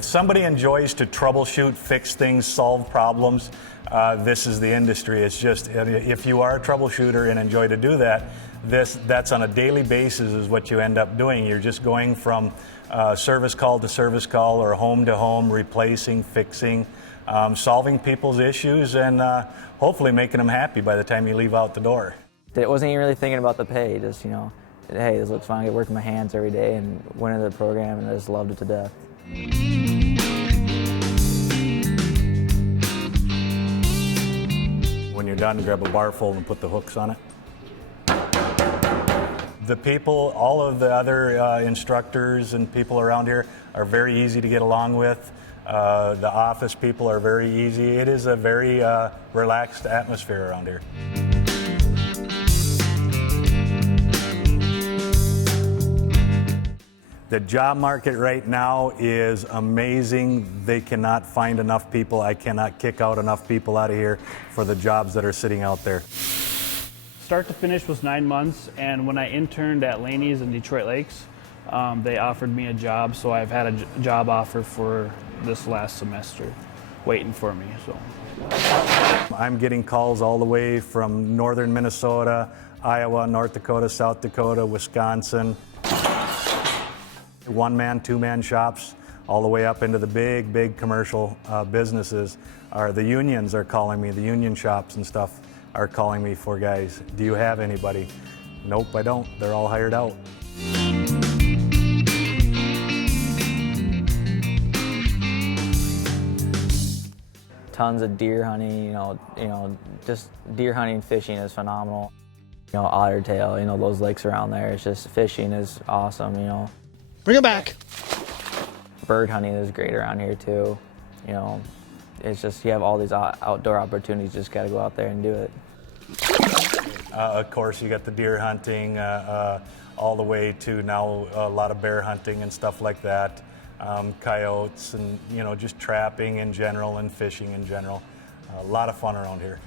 If somebody enjoys to troubleshoot, fix things, solve problems, this is the industry. It's just, if you are a troubleshooter and enjoy to do that, that's on a daily basis is what you end up doing. You're just going from service call to service call or home to home, replacing, fixing, solving people's issues, and hopefully making them happy by the time you leave out the door. I wasn't even really thinking about the pay, just, hey, this looks fun. I get to work with my hands every day and went into the program, and I just loved it to death. When you're done, grab a bar full and put the hooks on it. The people, all of the other instructors and people around here are very easy to get along with. The office people are very easy. It is a very relaxed atmosphere around here. The job market right now is amazing. They cannot find enough people. I cannot kick out enough people out of here for the jobs that are sitting out there. Start to finish was 9 months, and when I interned at Laney's in Detroit Lakes, they offered me a job, so I've had a job offer for this last semester waiting for me. So I'm getting calls all the way from northern Minnesota, Iowa, North Dakota, South Dakota, Wisconsin. One-man, two-man shops, all the way up into the big commercial businesses. The unions are calling me, the union shops and stuff are calling me for guys. Do you have anybody? Nope, I don't. They're all hired out. Tons of deer hunting, just deer hunting, fishing is phenomenal. Ottertail, those lakes around there, it's just fishing is awesome, Bring it back. Bird hunting is great around here too. It's just, you have all these outdoor opportunities, just got to go out there and do it. Of course, you got the deer hunting, all the way to now a lot of bear hunting and stuff like that. Coyotes and, just trapping in general and fishing in general. A lot of fun around here.